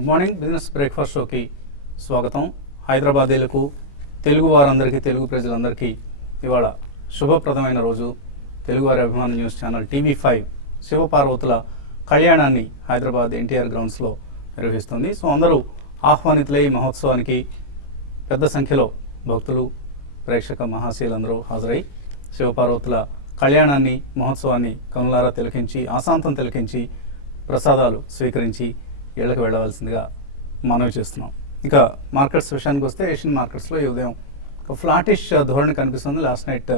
Good morning business breakfast షోకి స్వాగతం. హైదరాబాదీలకు, తెలుగు వారందరికీ, తెలుగు ప్రజలందరికీ ఇవాళ శుభప్రదమైన రోజు. తెలుగువారి అభిమాన న్యూస్ ఛానల్ TV5 శివపార్వతుల కళ్యాణాన్ని హైదరాబాద్ ఎన్టీఆర్ గ్రౌండ్స్లో నిర్వహిస్తుంది. సో అందరూ ఆహ్వానితులై ఈ మహోత్సవానికి పెద్ద సంఖ్యలో భక్తులు, ప్రేక్షక మహాశీలందరూ హాజరై శివపార్వతుల కళ్యాణాన్ని, మహోత్సవాన్ని కనులారా తిలకించి, ఆశాంతం తిలకించి, ప్రసాదాలు స్వీకరించి ఇళ్లకు వెళ్ళవలసిందిగా మనవి చేస్తున్నాం. ఇక మార్కెట్స్ విషయానికి వస్తే, ఏషియన్ మార్కెట్స్లో ఈ ఉదయం ఒక ఫ్లాటిష్ ధోరణి కనిపిస్తుంది. లాస్ట్ నైట్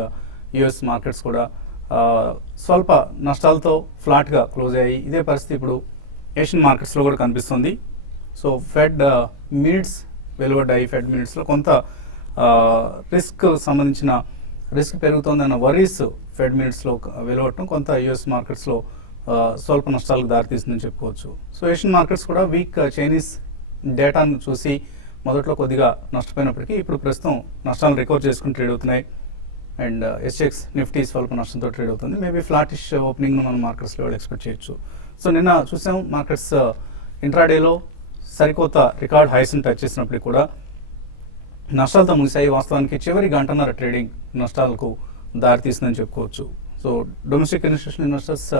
యుఎస్ మార్కెట్స్ కూడా స్వల్ప నష్టాలతో ఫ్లాట్గా క్లోజ్ అయ్యాయి. ఇదే పరిస్థితి ఇప్పుడు ఏషియన్ మార్కెట్స్లో కూడా కనిపిస్తుంది. సో ఫెడ్ మినిట్స్ వెలువడ్డాయి. ఫెడ్ మినిట్స్లో కొంత రిస్క్ సంబంధించిన రిస్క్ పెరుగుతోందన్న వరీస్ ఫెడ్ మినిట్స్లో వెలువడటం కొంత యుఎస్ మార్కెట్స్లో స్వల్ప నష్టాలకు దారితీస్తుందని చెప్పుకోవచ్చు. సో ఏషియన్ మార్కెట్స్ కూడా వీక్ చైనీస్ డేటాను చూసి మొదట్లో కొద్దిగా నష్టపోయినప్పటికీ ఇప్పుడు ప్రస్తుతం నష్టాలను రికవర్ చేసుకుని ట్రేడ్ అవుతున్నాయి. అండ్ SGX నిఫ్టీ స్వల్ప నష్టంతో ట్రేడ్ అవుతుంది. మేబీ ఫ్లాటిష్ ఓపెనింగ్ను మనం మార్కెట్స్లో ఎక్స్పెక్ట్ చేయొచ్చు. సో నిన్న చూసాం మార్కెట్స్ ఇంట్రాడేలో సరికొత్త రికార్డ్ హైస్ని టచ్ చేసినప్పటికీ కూడా నష్టాలతో ముగిశాయి. వాస్తవానికి చివరి గంటన్నర ట్రేడింగ్ నష్టాలకు దారితీస్తుందని చెప్పుకోవచ్చు. సో డొమెస్టిక్ ఇన్స్టిట్యూషనల్ ఇన్వెస్టర్స్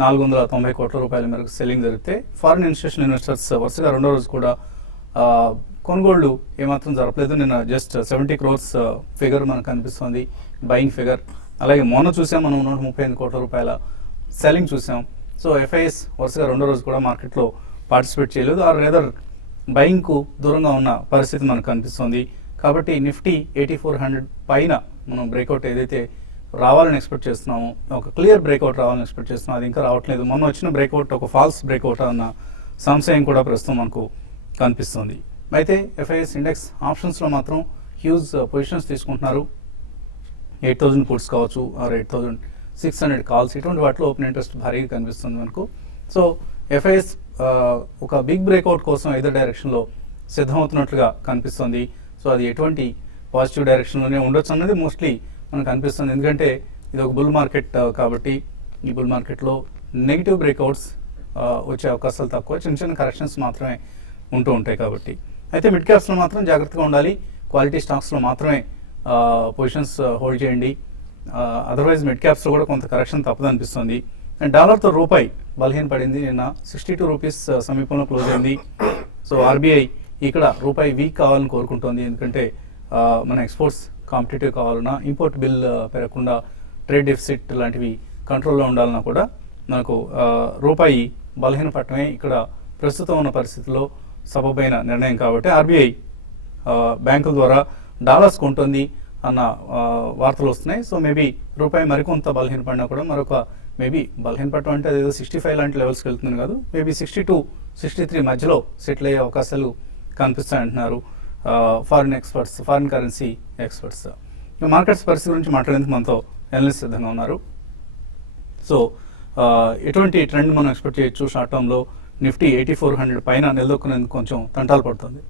490 కోట్ల రూపాయల మేరకు సెల్లింగ్ జరిగితే, ఫారిన్ ఇన్స్టిట్యూషనల్ ఇన్వెస్టర్స్ వరుసగా రెండో రోజు కూడా కొనుగోళ్లు ఏమాత్రం జరపలేదు. నిన్న జస్ట్ 70 క్రోర్స్ ఫిగర్ మనకు కనిపిస్తుంది, బయింగ్ ఫిగర్. అలాగే మొన్న చూసాం మనం 135 కోట్ల రూపాయల సెల్లింగ్ చూసాం. సో FIS వరుసగా రెండో రోజు కూడా మార్కెట్లో పార్టిసిపేట్ చేయలేదు, ఆర్ రేదర్ బయింగ్కు దూరంగా ఉన్న పరిస్థితి మనకు కనిపిస్తుంది. కాబట్టి నిఫ్టీ 8400 పైన మనం బ్రేక్అవుట్ ఏదైతే రావాలని ఎక్స్పెక్ట్ చేస్తున్నాము, ఒక క్లియర్ బ్రేక్అవుట్ రావాలని ఎక్స్పెక్ట్ చేస్తున్నాం, అది ఇంకా రావట్లేదు. మొన్న వచ్చిన బ్రేక్అవుట్ ఒక ఫాల్స్ బ్రేక్అవుట్ అన్న సంశయం కూడా ప్రస్తుతం మనకు కనిపిస్తుంది. అయితే FIS ఇండెక్స్ ఆప్షన్స్లో మాత్రం హ్యూజ్ పొజిషన్స్ తీసుకుంటున్నారు. 8000 పుట్స్ కావచ్చు, ఆర్ 8600 కాల్స్, ఇటువంటి వాటిలో ఓపెన్ ఇంట్రెస్ట్ భారీగా కనిపిస్తుంది మనకు. సో FIS ఒక బిగ్ బ్రేక్అవుట్ కోసం ఎదురు డైరెక్షన్లో సిద్ధమవుతున్నట్లుగా కనిపిస్తుంది. సో అది ఎటువంటి పాజిటివ్ డైరెక్షన్లోనే ఉండొచ్చు అన్నది మోస్ట్లీ మనకు అనిపిస్తుంది. ఎందుకంటే ఇది ఒక బుల్ మార్కెట్ కాబట్టి ఈ బుల్ మార్కెట్లో నెగిటివ్ బ్రేక్అవుట్స్ వచ్చే అవకాశాలు తక్కువ, చిన్న చిన్న కరెక్షన్స్ మాత్రమే ఉంటూ ఉంటాయి కాబట్టి. అయితే మిడ్ క్యాప్స్లో మాత్రం జాగ్రత్తగా ఉండాలి. క్వాలిటీ స్టాక్స్లో మాత్రమే పొజిషన్స్ హోల్డ్ చేయండి. అదర్వైజ్ మిడ్ క్యాప్స్లో కూడా కొంత కరెక్షన్ తప్పదనిపిస్తుంది. అండ్ డాలర్తో రూపాయి బలహీనపడింది. నిన్న 62 రూపీస్ సమీపంలో క్లోజ్ అయింది. సో RBI ఇక్కడ రూపాయి వీక్ కావాలని కోరుకుంటోంది. ఎందుకంటే మన ఎక్స్పోర్ట్స్ కాంపిటేటివ్ కావాలన్నా, ఇంపోర్ట్ బిల్ పెరగకుండా, ట్రేడ్ డెఫిసిట్ లాంటివి కంట్రోల్లో ఉండాలన్నా కూడా మనకు రూపాయి బలహీనపడటమే ఇక్కడ ప్రస్తుతం ఉన్న పరిస్థితుల్లో సబబైన నిర్ణయం. కాబట్టి RBI బ్యాంకుల ద్వారా డాలర్స్ కొంటుంది అన్న వార్తలు వస్తున్నాయి. సో మేబీ రూపాయి మరికొంత బలహీనపడినా కూడా మరొక మేబీ బలహీనపడటం అంటే అదేదో 65 లాంటి లెవెల్స్కి వెళ్తుంది కాదు, మేబీ 62-63 మధ్యలో సెటిల్ అయ్యే అవకాశాలు కనిపిస్తాయంటున్నారు ఫారిన్ కరెన్సీ ఎక్స్పర్ట్స్. మార్కెట్స్ పరిస్థితి గురించి మాట్లాడేందుకు మనతో ఎనలిస్ట్ సిద్ధంగా ఉన్నారు. సో ఎటువంటి ట్రెండ్ మనం ఎక్స్పెక్ట్ చేయొచ్చు? షార్ట్ టర్మ్లో నిఫ్టీ 8400 పైన నిలదొక్కునేందుకు కొంచెం తంటాలు పడుతుంది.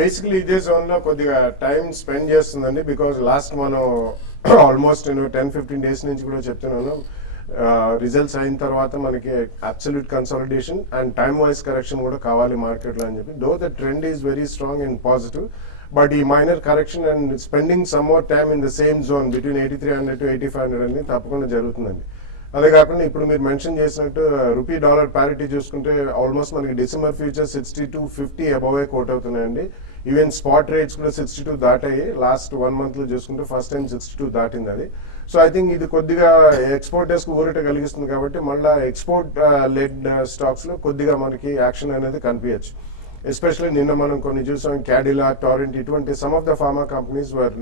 బేసిక్లీ ఇదే జోన్లో కొద్దిగా టైం స్పెండ్ చేస్తుందండి. బికాజ్ లాస్ట్ మనం ఆల్మోస్ట్ 10-15 డేస్ నుంచి కూడా చెప్తున్నాను, రిజల్ట్స్ అయిన తర్వాత మనకి absolute consolidation and time wise correction కూడా కావాలి మార్కెట్లో అని చెప్పి. Though the trend is very strong and positive, but ఈ minor correction and spending some more time in the same zone between 8300 to 8500 అనేది తప్పకుండా జరుగుతుందండి. అదే కాకుండా ఇప్పుడు మీరు మెన్షన్ చేసినట్టు రూపీ డాలర్ ప్యారిటీ చూసుకుంటే ఆల్మోస్ట్ మనకి డిసెంబర్ ఫ్యూచర్ 62.50 అబౌవే కోట్ అవుతున్నాయండి. ఈవెన్ స్పాట్ రేట్స్ కూడా 62 దాటాయి. లాస్ట్ 1 monthలో చూసుకుంటే ఫస్ట్ టైం 62 దాటింది అది. సో ఐ థింక్ ఇది కొద్దిగా ఎక్స్పోర్టర్స్కి ఊరట కలిగిస్తుంది కాబట్టి మళ్ళీ ఎక్స్పోర్ట్ లెడ్ స్టాక్స్లో కొద్దిగా మనకి యాక్షన్ అనేది కనిపించచ్చు. ఎస్పెషల్లీ నిన్న మనం కొన్ని చూసాం, క్యాడిలా, టారెంట్, ఇటువంటి some of the pharma companies were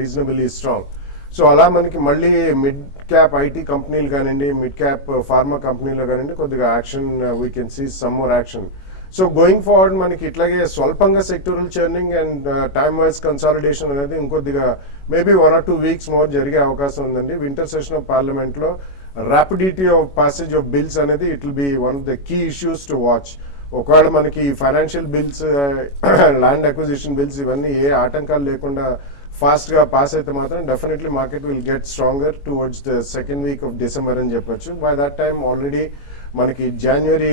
reasonably strong. So అలా మనకి మళ్ళీ మిడ్ క్యాప్ IT కంపెనీలు కానివ్వండి, మిడ్ క్యాప్ ఫార్మా కంపెనీలు కానివ్వండి, కొద్దిగా action we can see some more action. So going forward మనకి ఇట్లాగే స్వల్పంగా sectoral churning and time wise consolidation అనేది ఇంకొద్దిగా మేబీ 1 or 2 weeks మోర్ జరిగే అవకాశం ఉందండి. వింటర్ సెషన్ ఆఫ్ పార్లమెంట్లో rapidity of passage of bills అనేది it will be one of the key issues to watch. ఒకవేళ మనకి financial bills, land acquisition bills ఇవన్నీ ఏ ఆటంకాలు లేకుండా ఫాస్ట్గా పాస్ అయితే మాత్రం definitely market will get stronger towards the second week of December అని చెప్పొచ్చు. బై దట్ టైమ్ ఆల్రెడీ మనకి జనవరి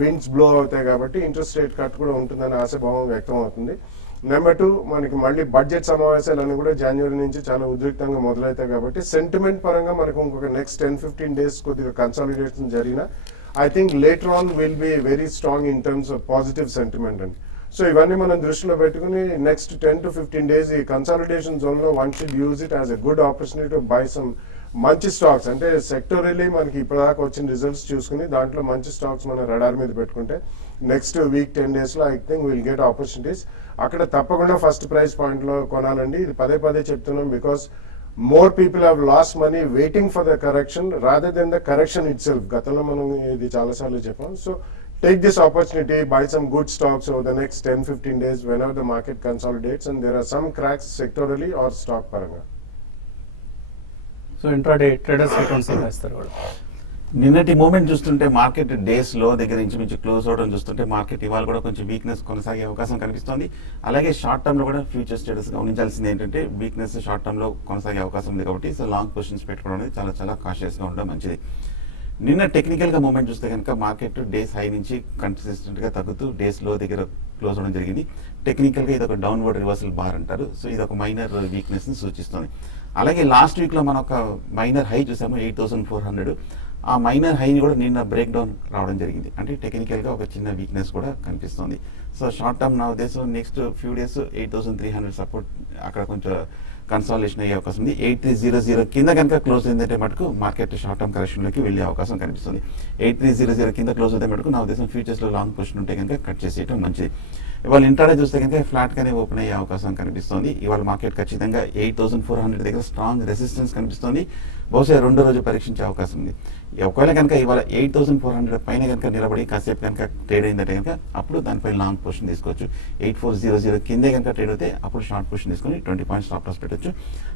విండ్స్ బ్లో అవుతాయి కాబట్టి ఇంట్రెస్ట్ రేట్ కట్ కూడా ఉంటుందని ఆశాభావం వ్యక్తం అవుతుంది. నెంబర్ 2, మనకి మళ్ళీ బడ్జెట్ సమావేశాలన్నీ కూడా జనవరి నుంచి చాలా ఉద్రిక్తంగా మొదలవుతాయి కాబట్టి సెంటిమెంట్ పరంగా మనకు ఇంకొక నెక్స్ట్ 10-15 డేస్ కొద్దిగా కన్సాలిడేషన్ జరిగిన I think later on will be very strong in terms of positive sentiment అండి. సో ఇవన్నీ మనం దృష్టిలో పెట్టుకుని నెక్స్ట్ 10 to 15 డేస్ ఈ కన్సాలిడేషన్ జోన్లో one should use it as a good opportunity to buy some మంచి స్టాక్స్. అంటే సెక్టోరియల్లీ మనకి ఇప్పటిదాకా వచ్చిన రిజల్ట్స్ చూసుకుని దాంట్లో మంచి స్టాక్స్ మన రడార్ మీద పెట్టుకుంటే నెక్స్ట్ వీక్ 10 డేస్లో I think will get opportunities. అక్కడ తప్పకుండా ఫస్ట్ ప్రైస్ పాయింట్లో కొనాలండి. ఇది పదే పదే చెప్తున్నాం because more people have lost money waiting for the correction rather than the correction itself. గతంలో మనం ఇది చాలాసార్లు చెప్పాం. సో take this opportunity, buy some good stocks over the next 10-15 days whenever the market consolidates and there are some cracks sectorally or stock paranga. So intraday traders accounts ఇస్తారు వాళ్ళు. నిన్నటి moment చూస్తుంటే మార్కెట్ డేస్ లో దగ్గర నుంచి మించి close అవడం చూస్తుంటే మార్కెట్ ఇవాళ కూడా కొంచెం వీక్నెస్ కొనసాగే అవకాశం కనిపిస్తోంది. అలాగే షార్ట్ టర్మ్ లో కూడా ఫ్యూచర్ స్టేటస్ గమనించాల్సింది ఏంటంటే వీక్నెస్ షార్ట్ టర్మ్ లో కొనసాగే అవకాశం ఉంది కాబట్టి సో లాంగ్ పొజిషన్స్ పెట్టుకోవడం అనేది చాలా చాలా కాషియస్ గా ఉండడం మంచిది. నిన్న టెక్నికల్ గా మూమెంట్ చూస్తే కనుక మార్కెట్ డేస్ హై నుంచి కన్సిస్టెంట్ గా తగ్గుతూ డేస్ లో దగ్గర క్లోజ్ అవడం జరిగింది. టెక్నికల్ గా ఇది ఒక డౌన్వర్డ్ రివర్సల్ బార్ అంటారు. సో ఇది ఒక మైనర్ వీక్నెస్ ని సూచిస్తుంది. అలాగే లాస్ట్ వీక్ లో మనం ఒక మైనర్ హై చూసాము 8400. ఆ మైనర్ హైని కూడా నిన్న బ్రేక్ డౌన్ రావడం జరిగింది. అంటే టెక్నికల్ గా ఒక చిన్న వీక్నెస్ కూడా కనిపిస్తుంది. సో షార్ట్ టర్మ్ నా ఉద్దేశం నెక్స్ట్ ఫ్యూ డేస్ 8300 సపోర్ట్ అక్కడ కొంచెం కన్సాలిడేషన్ అయ్యే అవకాశం ఉంది. 8300 కింద కనుక క్లోజ్ అయిందంటే మటుకు మార్కెట్ షార్ట్ టర్మ్ కరెక్షన్లోకి వెళ్ళే అవకాశం కనిపిస్తుంది. 8300 కింద క్లోజ్ అయితే మటుకు నా ఉద్దేశం ఫ్యూచర్స్లో లాంగ్ పొజిషన్ ఉంటే కనుక కట్ చేసేయడం మంచిది. ఇవాళ ఇంట్రాడే చూస్తే కనుక ఫ్లాట్గానే ఓపెన్ అయ్యే అవకాశం కనిపిస్తుంది. ఇవాళ మార్కెట్ ఖచ్చితంగా 8400 దగ్గర స్ట్రాంగ్ రెసిస్టెన్స్ కనిపిస్తుంది. బహుశా రెండో రోజు పరీక్షించే అవకాశం ఉంది. ఒకవేళ కనుక ఇవాళ 8400 పైన కనుక నిలబడి కాసేపు కనుక ట్రేడ్ అయిందంటే కనుక అప్పుడు దానిపై లాంగ్ పొజిషన్ తీసుకోవచ్చు. 8400 కిందే కనుక ట్రేడ్ అయితే అప్పుడు షార్ట్ పొజిషన్ తీసుకొని 20 పాయింట్స్ స్టాప్ లాస్ పెట్టచ్చు.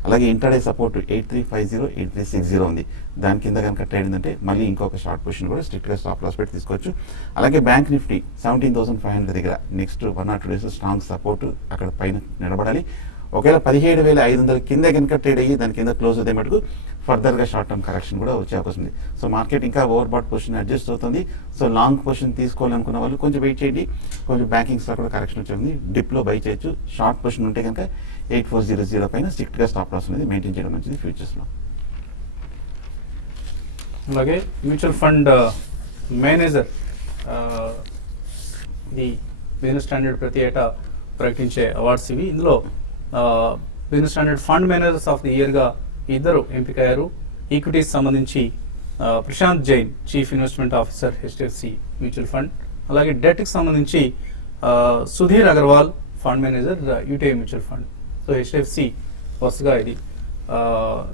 అలాగే ఇంట్రాడే సపోర్ట్ 8350, 8360 ఉంది. దాని కింద కనుక ట్రేడ్ అయిందంటే మళ్ళీ ఇంకొక షార్ట్ పొజిషన్ కూడా స్ట్రిక్ట్ గా స్టాప్ లాస్ పెట్టి తీసుకోవచ్చు. అలాగే బ్యాంక్ నిఫ్టీ 17500 దగ్గర next 1 or 2 days strong support అక్కడ పైన నిలబడాలి. ఒకవేళ 17500 కింద కనుక ట్రేడ్ అయ్యి దాని కింద క్లోజ్ అయితే మటుకు ఫర్దర్ గా షార్ట్ టర్మ్ కరెక్షన్ కూడా వచ్చే అవకాశం ఉంది. సో మార్కెట్ ఇంకా ఓవర్ బాట్ పొజిషన్ అడ్జస్ట్ అవుతుంది. సో లాంగ్ పొజిషన్ తీసుకోవాలనుకున్న వాళ్ళు కొంచెం వెయిట్ చేయండి. కొంచెం బ్యాంకింగ్స్ లో కూడా కరెక్షన్ వచ్చింది. డిప్ లో బై చేయొచ్చు. షార్ట్ పొజిషన్ ఉంటే కనుక 8400 పైన స్ట్రిక్ట్ గా స్టాప్ లాస్ అనేది మెయింటైన్ చేయడం మంచిది ఫ్యూచర్స్ లో. అలాగే మ్యూచువల్ ఫండ్ మేనేజర్ ఇది బిజినెస్ స్టాండర్డ్ ప్రతి ఏటా ప్రకటించే అవార్డ్స్ ఇవి. ఇందులో business standard fund managers of the ఇయర్గా ఇద్దరు ఎంపికయ్యారు. ఈక్విటీస్ సంబంధించి Prashant Jain chief investment officer HDFC mutual fund, అలాగే డెట్కి సంబంధించి Sudhir Agarwal fund manager UTI mutual fund. So HDFC వరుసగా ఇది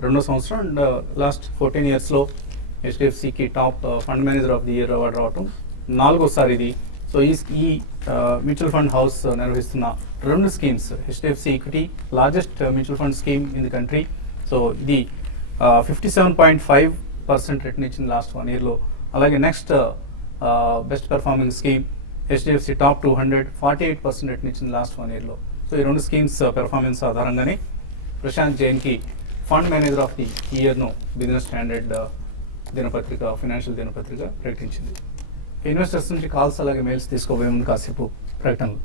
రెండో సంవత్సరం అండ్ లాస్ట్ 14 yearsలో హెచ్డిఎఫ్సికి top fund manager of the year award రావటం నాలుగోసారి ఇది. సో ఈ మ్యూచువల్ ఫండ్ హౌస్ నిర్వహిస్తున్న రెండు schemes HDFC equity largest mutual fund scheme in the country. So ఇది 57.5% రిటర్న్ ఇచ్చింది లాస్ట్ 1 yearలో. అలాగే next best performing scheme HDFC top 200 48% return ఇచ్చింది లాస్ట్ 1 yearలో. సో ఈ రెండు స్కీమ్స్ పెర్ఫార్మెన్స్ ఆధారంగానే ప్రశాంత్ జైన్కి ఫండ్ మేనేజర్ ఆఫ్ ది ఇయర్ను బిజినెస్ స్టాండర్డ్ దినపత్రిక ఫైనాన్షియల్ దినపత్రిక ప్రకటించింది. ఇన్వెస్టర్స్ నుంచి కాల్స్ అలాగే మెయిల్స్ తీసుకోబోయే ముందు కాసేపు ప్రకటనలు.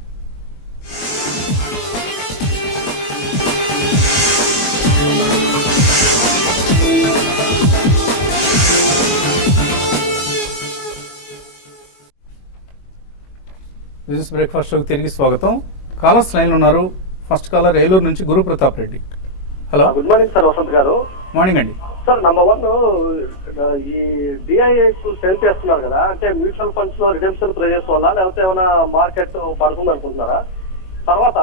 బిజినెస్ బ్రేక్ఫాస్ట్ షోకి తిరిగి స్వాగతం. కాలర్స్ లైన్ ఉన్నారు. ఫస్ట్ కాలర్ ఏలూరు నుంచి Guru Pratap Reddy. Hello, good morning sir Vasant garu. Morning అండి. సార్ నంబర్ 1 ఈ డిఐఎస్ సెల్ చేస్తున్నారు కదా, అంటే మ్యూచువల్ ఫండ్స్ లో రిడెంప్షన్ ప్రైజెస్ వల్ల లేకపోతే ఏమైనా మార్కెట్ పడుతుంది అనుకుంటున్నారా? తర్వాత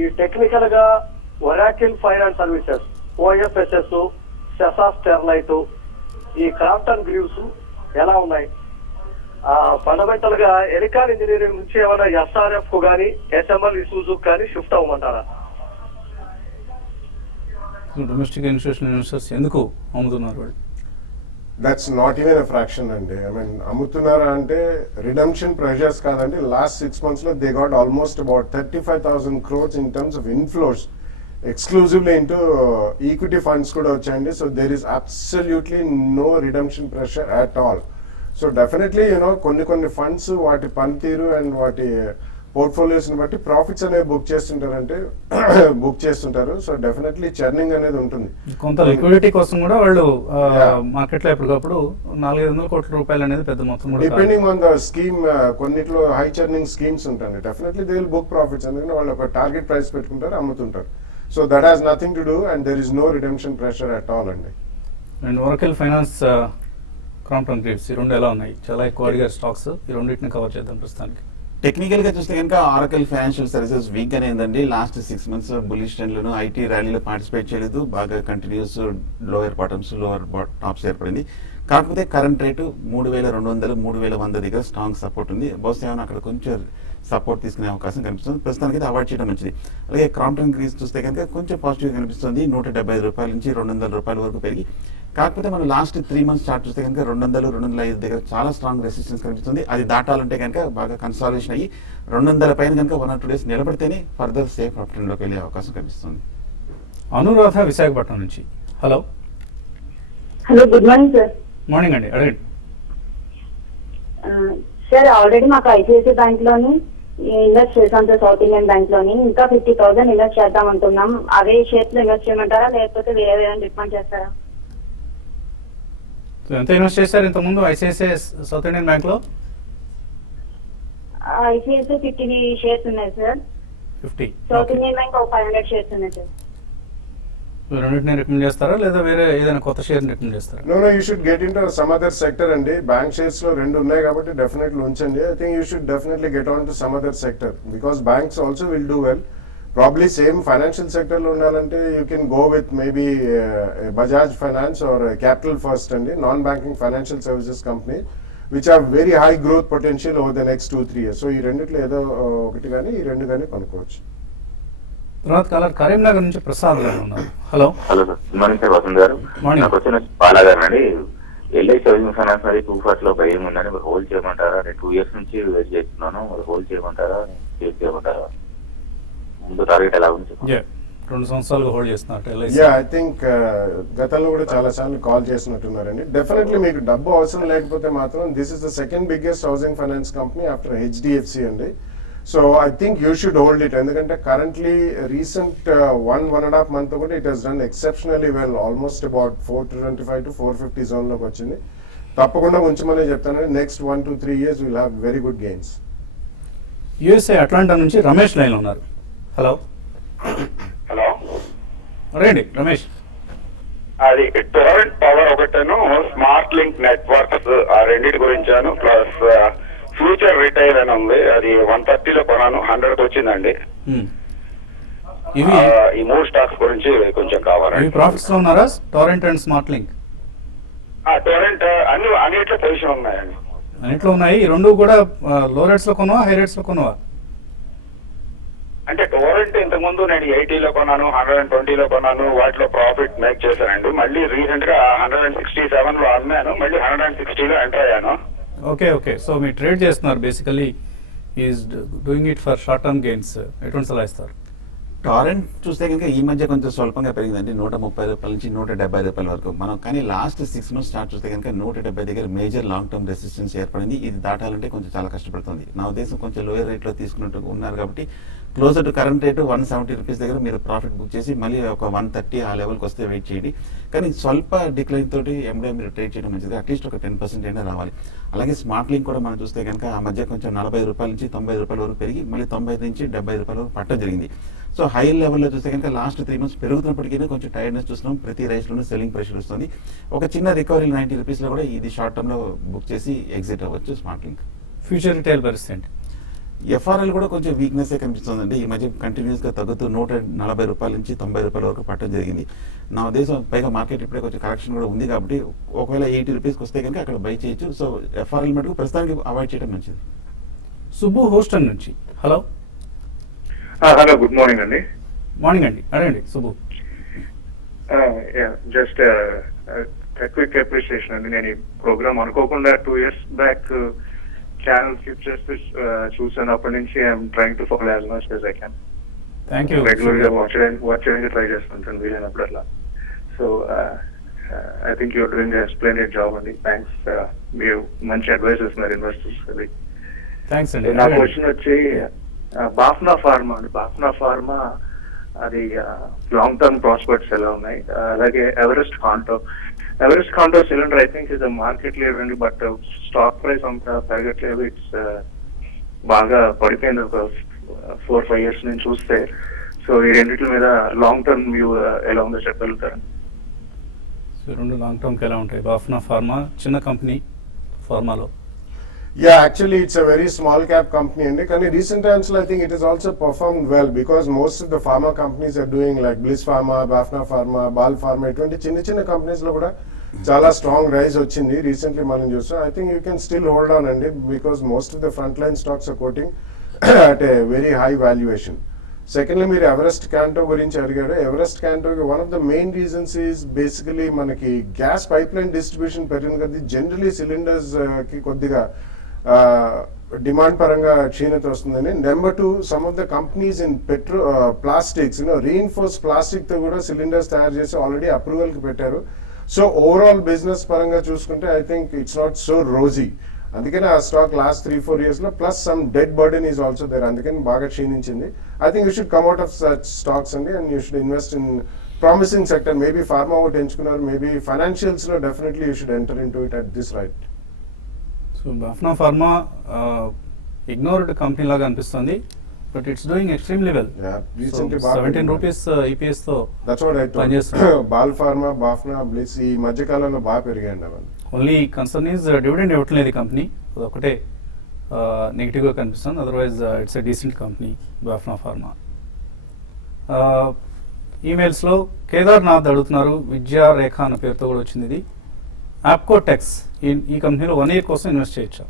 ఈ టెక్నికల్ గా Oracle Finance Services, OFSS, Sesa Sterlite, ఈ క్రాంప్టన్ గ్రీవ్స్ ఎలా ఉన్నాయి? ఫండమెంటల్ గా ఎరికాన్ ఇంజనీరింగ్ నుంచి ఏమైనా ఎస్ఆర్ఎఫ్ కు కానీ ఎస్ఎంఎల్ ఇష్యూస్ కానీ షిఫ్ట్ అవ్వమంటారా? డొమెస్టిక్ ఇన్స్టిట్యూషనల్ ఇన్వెస్టర్స్ ఎందుకు అమ్ముతున్నారు వాళ్ళు? That's not even a fraction అండి. ఐ మీన్ అమ్ముతున్నారా అంటే రిడమ్షన్ ప్రెషర్స్ కాదండి. లాస్ట్ 6 months లో they got almost about 35,000 crores in terms of inflows exclusively into equity funds కూడా వచ్చాయండి. So there is absolutely no redemption pressure at all. So definitely కొన్ని funds వాటి పనితీరు and వాటి పోర్ట్ఫోలియోస్ ని బట్టి ప్రాఫిట్స్ అనేవి బుక్ చేస్తుంటారు. సో డెఫినెట్లీ చర్నింగ్ అనేది ఉంటుంది. కొంత లిక్విడిటీ కోసం కూడా వాళ్ళు Yeah. మార్కెట్లో ఎప్పటికప్పుడు 400 కోట్ల రూపాయలు అనేది పెద్ద మొత్తం కూడా కాదు. డిపెండింగ్ ఆన్ ద స్కీమ్, కొన్నిట్లో హై చర్నింగ్ స్కీమ్స్ ఉంటాయి. Definitely they will book profits, ఎందుకంటే వాళ్ళు ఒక టార్గెట్ ప్రైస్ పెట్టుకుంటారు, అమ్ముతుంటారు. So that has nothing to do and there is no redemption pressure at all అండి. And Oracle finance, Crompton Greaves, ఈ రెండు ఎలా ఉన్నాయి? చాలా ఎక్కువ అడిగారు స్టాక్స్. ఈ రెండింటిని కవర్ చేద్దాం ప్రస్తుతానికి. టెక్నికల్ గా చూస్తే కనుక ఆరకల్ ఫైనాన్షియల్ సర్వీసెస్ వీక్ గానే ఉందండి. Last 6 months bullish trend loan IT ర్యాలీలో పార్టిసిపేట్ చేయలేదు. బాగా continuous lower bottoms lower tops ఏర్పడింది. కాకపోతే కరెంట్ రేటు 3200 3100 దగ్గర స్ట్రాంగ్ సపోర్ట్ ఉంది. బహుశా ఏమైనా అక్కడ కొంచెం సపోర్ట్ తీసుకునే అవకాశం కనిపిస్తుంది. ప్రస్తుతానికి అయితే అవాయిడ్ చేయడం మంచిది. అలాగే క్రాంప్టన్ గ్రీవ్స్ చూస్తే కనుక కొంచెం పాజిటివ్ కనిపిస్తుంది. 175 రూపాయల నుంచి 200 రూపాయల వరకు పెరిగి, కాకపోతే మనం లాస్ట్ 3 months చార్ట్ చూస్తే కనుక 200 205 దగ్గర చాలా స్ట్రాంగ్ రెసిస్టెన్స్ కనిపిస్తుంది. అది దాటాలంటే కనుక బాగా కన్సాలిడేషన్ అయ్యి 200 పైన కనుక 1 or 2 days నిలబడితేనే ఫర్దర్ సేఫ్ అప్ ట్రెండ్ లోకి వెళ్ళే అవకాశం కనిపిస్తుంది. అనురాధ విశాఖపట్నం నుంచి. Hello, good morning sir. Morning అండి, అడగండి. సార్ ఆల్రెడీ మాకు ఐసిఐసిఐ బ్యాంక్ లోని ఇన్వెస్ట్ చేసాం సార్, సౌత్ ఇండియన్ బ్యాంక్ లోని. ఇంకా 50,000 ఇన్వెస్ట్ చేద్దాం అనుకున్నాం. అవే షేర్స్ లో ఇన్వెస్ట్ చేయమంటారా, లేకపోతే వేరే ఏదైనా రికమెండ్ చేస్తారా? సో ఎంత ఇన్వెస్ట్ చేశారు ఇంతకుముందు ఐసిఐసిఐ సౌత్ ఇండియన్ బ్యాంక్ లో? ఐసిఐసిఐ 50 షేర్స్ ఉన్నాయి సార్. 50. సౌత్ ఇండియన్ బ్యాంక్ ఒక 500 షేర్స్ ఉన్నాయి సార్. రెండింటిని రికమెండ్ చేస్తారా, లేదా వేరే ఏదైనా కొత్త షేర్ రికమెండ్ చేస్తారా? No, you should get into some other sector అండి. బ్యాంక్ షేర్స్ లో 2 ఉన్నాయి కాబట్టి డెఫినెట్లీ ఉంచండి. I think you should definitely get on to some other sector, because banks also will do well. Probably same financial sector లో ఉండాలంటే you can go with maybe Bajaj finance or Capital First అండి, non banking financial services company which are very high growth potential over the next 2-3 years. సో ఈ రెండిట్లో ఏదో ఒకటి కానీ ఈ రెండు కానీ కొనుక్కోవచ్చు. తర్వాత కాలర్ కరీంనగర్ నుంచి ప్రసాద్ గారు ఉన్నారు. Hello. Hello sir, good morning sir, Vasant garu. Morning. నాకు వచ్చిన బాలాగారు అండి. ఎల్ఐ హౌసింగ్ ఫైనాన్స్ మరి 240 లో భయం ఉందని మరి హోల్డ్ చేయమంటారా? నేను 2 years నుంచి వెయిట్ చేస్తున్నాను, మరి హోల్డ్ చేయమంటారా, సేవ్ చేయమంటారా? ముందు టార్గెట్ ఎలా ఉంది? 2 సంవత్సరాలుగా హోల్డ్ చేస్తున్నారు. యా, ఐ థింక్ గతంలో కూడా చాలా సార్లు కాల్ చేసినట్టున్నారండి. డెఫినెట్లీ మీకు డబ్బు అవసరం లేకపోతే మాత్రం this is the second biggest housing finance company after HDFC అండి. So I think you should hold it, ఎందుకంటే కరెంట్లీ రీసెంట్ 1.5 month కూడా it has done exceptionally well. Almost about 425 to 450 zone లోకి వచ్చింది. తప్పకుండా ఉంచమనే చెప్తానండి. Next 1 to 3 years will have very good gains. USA Atlanta నుంచి Ramesh line ఉన్నారు. హలో. హలో, రండి రమేష్. అది టొరెంట్ పవర్ ఒకటను స్మార్ట్ లింక్ నెట్వర్క్స్ ఆ రెండింటి గురించాను, ప్లస్ ఫ్యూచర్ రిటైల్ అని ఉంది. అది 130 లో కొన్నాను, 100 వచ్చిందండి. ఇవి ఈ 3 స్టాక్స్ గురించి కొంచెం ఇవి కావాలండి. ప్రాఫిట్స్ లో ఉన్నారా? Torrent and smart link Torrent అన్నిట్లో పొజిషన్ ఉన్నాయండి. అన్నిట్లో ఉన్నాయి. ఈ రెండు కూడా లో రేట్స్ లో కొనవా, హై రేట్స్ లో కొనవా? అంటే టొరెంట్ ఇంతకు ముందు నేను 80 లో కొన్నాను, 120 లో కొన్నాను, వాటిలో ప్రాఫిట్ మేక్ చేశానండి. మళ్ళీ రీసెంట్ గా 167 లో అమ్మాను, మళ్ళీ 160 లో ఎంటర్ అయ్యాను. ఓకే. సో మీరు ట్రేడ్ చేస్తున్నారు, basically is doing it for short term gains. ఎటువంటి సలహా ఇస్తారు? టారెంట్ చూస్తే కనుక ఈ మధ్య కొంచెం స్వల్పంగా పెరిగిందండి. 130 రూపాయల నుంచి 170 రూపాయల వరకు మనం. కానీ లాస్ట్ 6 months స్టార్ట్ చూస్తే కనుక 170 దగ్గర మేజర్ లాంగ్ టర్మ్ రెసిస్టెన్స్ ఏర్పడింది. ఇది దాటాలంటే కొంచెం చాలా కష్టపడుతుంది. నా ఉద్దేశం కొంచెం లోయర్ రేట్లో తీసుకున్నట్టు ఉన్నారు కాబట్టి closer to current rate 170 rupees దగ్గర మీరు ప్రాఫిట్ బుక్ చేసి మళ్ళీ ఒక 130 ఆ లెవెల్కి వస్తే వెయిట్ చేయండి. కానీ స్వల్ప డిక్లైన్ తోటి ఎండే మీరు ట్రేడ్ చేయడం మంచిది. అట్లీస్ట్ ఒక 10% అయినా రావాలి. అలాగే స్మార్ట్ లింక్ కూడా మనం చూస్తే కనుక ఆ మధ్య కొంచెం 40 రూపాయల నుంచి 90 రూపాయల వరకు పెరిగి మళ్ళీ 90 నుంచి 70 రూపాయల వరకు పట్టడం జరిగింది. సో హై లెవెల్లో చూస్తే కనుక లాస్ట్ 3 months పెరుగుతున్నప్పటికీ కొంచెం టైర్డ్నెస్ చూస్తున్నాం. ప్రతి రైస్లోనూ సెల్లింగ్ ప్రెషర్ వస్తుంది. ఒక చిన్న రికవరీ 90 రూపీస్లో కూడా ఇది షార్ట్ టర్మ్లో బుక్ చేసి ఎగ్జిట్ అవ్వచ్చు స్మార్ట్ లింక్. ఫ్యూచర్ రిటైల్ పరిస్థితి ఏంటి? ఎఫ్ఆర్ఎల్ కూడా కొంచెం వీక్నెస్ కనిపిస్తుందండి. ఈ మధ్య కంటిన్యూస్ గా తగ్గుతూ 140 రూపాయల నుంచి 90 రూపాయల వరకు పట్టడం జరిగింది. నా ఉద్దేశం పైగా మార్కెట్ ఇప్పుడే కొంచెం కరెక్షన్ కూడా ఉంది కాబట్టి ఒకవేళ 80 రూపీస్కి వస్తే కనుక అక్కడ బై చేయొచ్చు. సో ఎఫ్ఆర్ఎల్ మటుకు ప్రస్తుతానికి అవాయిడ్ చేయడం మంచిది. సుబ్బు హోస్టన్ నుంచి. హలో. హలో, గుడ్ మార్నింగ్ అండి. మార్నింగ్ అండి, అడగండి సుబ్బు. జస్ట్ క్విక్ అప్రిషియేషన్ అండి. నేను ఈ ప్రోగ్రామ్ అనుకోకుండా 2 years బ్యాక్ ఛానల్ స్కిప్ చేస్తూ చూసాను. అప్పటి నుంచి I'm trying to follow as much as I can. Thank you. Regular గా వాచ్ చేయడానికి ట్రై చేస్తుంటాను వీలైనప్పుడల్లా. So I think you're doing a splendid job అండి. థ్యాంక్స్. మీరు మంచి అడ్వైస్ ఇస్తున్నారు ఇన్వెస్టర్స్ అది. థ్యాంక్స్ అండి. నా క్వశ్చన్ వచ్చి బాఫ్నా ఫార్మా అండి. బాఫ్నా ఫార్మా అది లాంగ్ టర్మ్ ప్రాస్పెక్ట్స్ ఎలా ఉన్నాయి? అలాగే Everest Kanto cylinder I think is market leader అండి, బట్ స్టాక్ ప్రైస్ అంత పెరగట్లేదు. ఇట్స్ బాగా పడిపోయింది ఒక 4-5 years నుంచి చూస్తే. సో ఈ రెండిట్ల మీద లాంగ్ టర్మ్ వ్యూ ఎలా ఉందో చెప్పగలుగుతారు? సో రెండు లాంగ్ టర్మ్కి ఎలా ఉంటాయి? బాఫ్నా ఫార్మా చిన్న company ఫార్మాలో. Yeah, actually it's a very small cap company and recent times I think it has also performed well because most of the pharma companies are doing like Bliss Pharma, Bafna Pharma, Bal Pharma, ఇటువంటి చిన్న companies లో కూడా చాలా strong rise వచ్చింది recently మనం చూస్తాం. I think you can still hold on అండి because most of the frontline stocks are quoting at a very high valuation. Secondly మీరు ఎవరెస్ట్ క్యాంటో గురించి అడిగాడు. ఎవరెస్ట్ క్యాంటోకి one of the main reasons is basically మనకి gas pipeline distribution పెరిగింది కదా. Generally cylinders కి కొద్దిగా డిమాండ్ పరంగా క్షీణత వస్తుందని. Number 2, some of the companies in plastics reinforce plastic తో కూడా సిలిండర్స్ తయారు చేసి ఆల్రెడీ అప్రూవల్ కి పెట్టారు. సో ఓవరాల్ బిజినెస్ పరంగా చూసుకుంటే I think it's not so rosy. అందుకని ఆ స్టాక్ లాస్ట్ 3-4 years లో plus some debt burden is also there, అందుకని బాగా క్షీణించింది. I think you should come out of such stocks అండి and you should invest in promising sector. Maybe pharma ఒకటి ఎంచుకున్నారు, maybe financials లో definitely you should enter in to it at this right. So Bafna Pharma ignored company లాగా అనిపిస్తుంది, but it's doing extremely well. Recently 17 rupees EPS తో that's what I పనిచేస్తుంది. Ball pharma, బాఫ్నా, bliss ఈ మధ్య కాలంలో బాగా పెరిగాయండి అవన్నీ. ఓన్లీ కన్సర్న్ ఈజ్ డివిడెండ్ ఇవ్వట్లేదు ఈ కంపెనీ, అదొకటే నెగిటివ్గా కనిపిస్తుంది. Otherwise it's a decent company Bafna Pharma. ఈమెయిల్స్లో కేదార్నాథ్ అడుగుతున్నారు, విద్యారేఖ అన్న పేరుతో కూడా వచ్చింది ఇది. ఆప్కో టెక్స్ ఈ కంపెనీలో 1 year కోసం ఇన్వెస్ట్ చేయొచ్చా?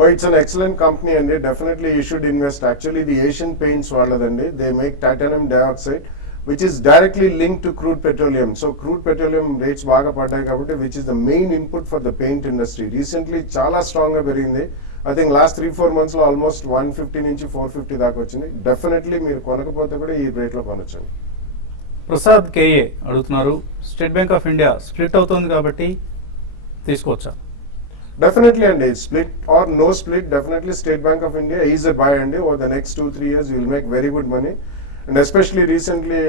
Oh, it's an excellent company and definitely you should invest. Actually, the Asian Paints వాళ్ళదండి, they make titanium dioxide which is directly linked to crude petroleum. So crude petroleum rates బాగా పడ్డాయి కాబట్టి which is the main input for the paint industry. Recently చాలా strong గా పెరిగింది. I think last 3-4 months లో almost 150 నుంచి 450 దాకా వచ్చింది. డెఫినెట్లీ మీరు కొనకపోతే కూడా ఈ రేట్ లో కొనొచ్చండి. ప్రసాద్ కేఏ అడుగుతున్నారు, state bank of India split అవుతుంది కాబట్టి తీసుకోవచ్చా? Definitely అండి, split or no split, definitely State Bank of India is a buy అండి. Over the next 2-3 years you will make very good money. And especially recently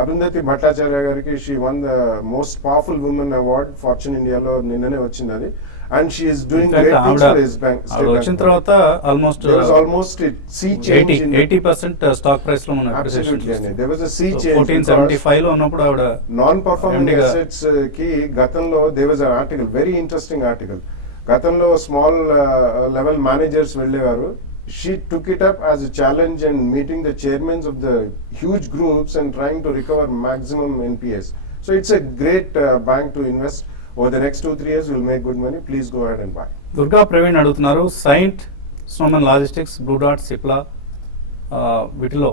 Arundhati Bhattacharya gariki, she won the most powerful woman award Fortune India లో నిన్ననే వచ్చింది అది. And she is doing great things for his bank. వచ్చిన తర్వాత almost there was almost a sea change in 80% stock price లో మనం absolutely అండి. There was a sea change. 1475 లో ఉన్నప్పుడు ఆవిడ నాన్ పర్ఫార్మింగ్ MD గా అసెట్స్ కి గతంలో there was an article, very interesting article. గతంలో స్మాల్ లెవెల్ మేనేజర్స్ వెళ్ళేవారు. She took it up as a challenge and meeting the chairmen of the huge groups and trying to recover maximum NPS. So it's a great bank to invest. Over the next 2-3 years we'll make good money. Please go ahead and buy. Durga Praveen అడుగుతున్నారు, సైంట్, స్నోమన్ లాజిస్టిక్స్, బ్లూ డాట్, సిప్లా వీటిలో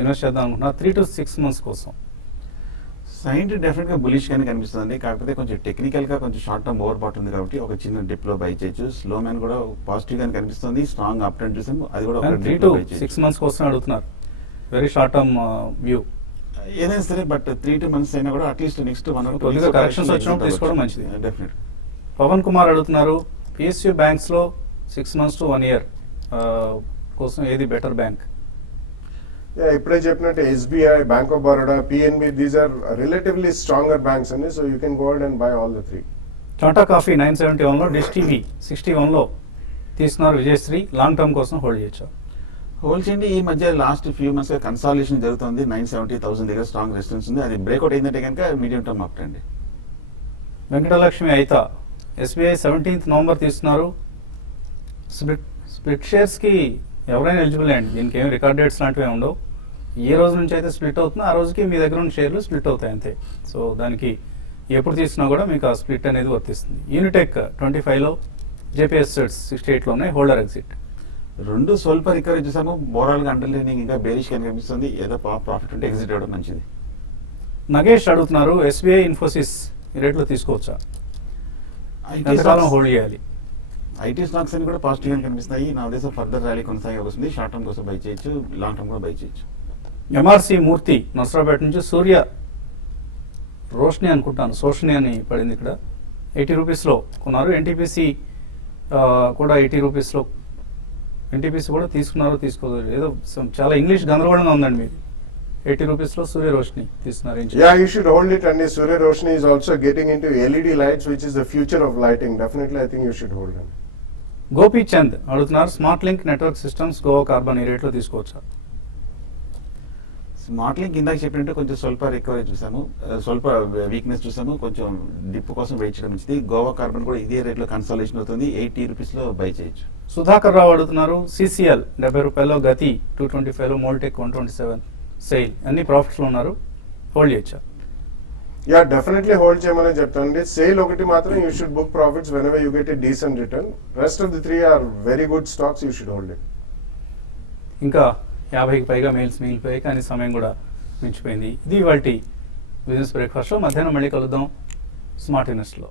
invest చేద్దాం అనుకుంటున్నా 3 to 6 months కోసం. Cyient definite గా bullish గానే కనిపిస్తుంది, కాకపోతే కొంచెం టెక్నికల్ గా కొంచెం షార్ట్ టర్మ్ ఓవర్ బాట్ ఉంది కాబట్టి ఒక చిన్న డిప్ లో బై చేయొచ్చు. స్లో మ్యాన్ కూడా పాజిటివ్ గానే కనిపిస్తుంది, స్ట్రాంగ్ అప్ ట్రెండ్ చూసాము, అది కూడా 3 to 6 months కోసం అడుగుతున్నారు, వెరీ షార్ట్ టర్మ్ వ్యూ. ఏదైనా సరే బట్ 3-2 months అయినా కూడా అట్లీస్ట్ నెక్స్ట్ 1 or 2 కొద్దిగా కరెక్షన్స్ వచ్చినప్పుడు తీసుకోవడం మంచిది. డెఫినెట్. పవన్ కుమార్ అడుగుతున్నారు, PSU బ్యాంక్స్ లో 6 months to 1 year కోసం ఏది బెటర్ బ్యాంక్? ఇప్పుడే చెప్పినట్టు SBI, Bank of Baroda, PNB, these are relatively stronger banks అండి. So you can go ahead and buy all the 3. Tata coffee 971 లో, డిష్ టీవీ 61 లో తీసుకున్నారు విజయశ్రీ, లాంగ్ టర్మ్ కోసం హోల్డ్ చేయొచ్చు. హోల్డ్ చేయండి. ఈ మధ్య లాస్ట్ ఫ్యూ మంత్స్ గా కన్సాలిడేషన్ జరుగుతుంది, 970,000 దగ్గర స్ట్రాంగ్ రెసిస్టెన్స్ ఉంది, అది బ్రేక్అవుట్ అయిందంటే కనుక మీడియం టర్మ్ అప్ అండి. వెంకటలక్ష్మి అయితా, SBI 17th November తీసుకున్నారు. స్ప్లిట్ షేర్స్కి ఎవరైనా ఎలిజిబుల్ అండి, దీనికి ఏం రికార్డ్ డేట్స్ లాంటివి ఉండవు. ఏ రోజు నుంచి అయితే స్ప్లిట్ అవుతుందో ఆ రోజుకి మీ దగ్గర ఉన్న షేర్లు స్ప్లిట్ అవుతాయి అంతే. సో దానికి ఎప్పుడు తీసుకున్నా కూడా మీకు ఆ స్ప్లిట్ అనేది వర్తిస్తుంది. యూనిటెక్ 25లో, JPS 68లో ఉన్నాయి, హోల్డర్ ఎగ్జిట్. రెండు స్వల్ప రికవరీ చూసాము, ఓవరాల్ గా అండర్లైనింగ్ ఇంకా బేరిష్ గా కనిపిస్తుంది, ఏదో ప్రాఫిట్ ఉంటే ఎగ్జిట్ అవ్వడం మంచిది. నగేష్ అడుగుతున్నారు, SBI ఇన్ఫోసిస్ ఈ రేట్లో తీసుకోవచ్చా, ఎంతకాలం హోల్డ్ చేయాలి? ఐటీ స్టాక్స్ అని కూడా పాజిటివ్ గా కనిపిస్తున్నాయి, నా ఉద్దేశం ఫర్దర్ ర్యాలీ కొనసాగే వస్తుంది. షార్ట్ టర్మ్ కోసం బై చేయొచ్చు, లాంగ్ టర్మ్ కూడా బై చేయొచ్చు. MRC మూర్తి నర్సరాపేట నుంచి, సూర్య రోషిని అనుకుంటాను, సోషిని అని పడింది ఇక్కడ. 80 రూపీస్లో కొన్నారు. ఎన్టీపీసీ కూడా 80 రూపీస్లో, ఎన్టీపీసీ కూడా తీసుకున్నారో తీసుకోలేదు, ఏదో చాలా ఇంగ్లీష్ గందరగోళంగా ఉందండి మీది. 80 రూపీస్లో సూర్య రోషిని తీసుకున్నారు. Yeah, you should hold it. And Surya Roshni is also getting into LED lights, which is the future of lighting. Definitely, I think you should hold it. Gopi Chand అడుగుతున్నారు, smart link network systems Goa carbon ఈ రేట్లో తీసుకోవచ్చా? Smart link ఇందాక చెప్పినట్టు కొంచెం స్వల్ప recovery చూసాము, స్వల్ప వీక్నెస్ చూసాము, కొంచెం డిప్ కోసం వెయిట్ చేయడం మంచిది. గోవా కార్బన్ కూడా ఇదే రేట్లో కన్సల్టేషన్ అవుతుంది, 80 రూపీస్లో బై చేయొచ్చు. సుధాకర్ రావు అడుగుతున్నారు, CCL 70 రూపాయల్లో, గతి 225లో, మోల్టెక్ 127, సెయిల్ అన్ని ప్రాఫిట్స్లో ఉన్నారు, హోల్డ్ చేయొచ్చా? Yeah, definitely hold చేయమని చెప్తానండి. సేల్ ఒకటి మాత్రం you should book profits whenever you get a decent return. Rest of the three are very good stocks, you should hold it. ఇంకా 50కి పైగా మెయిల్స్ మిగిలిపోయాయి, కానీ సమయం కూడా మించిపోయింది. ఇది ఇవాల్టి బిజినెస్ బ్రేక్ఫాస్ట్లో. మధ్యాహ్నం మళ్ళీ కలుద్దాం స్మార్ట్ ఇన్వెస్ట్లో.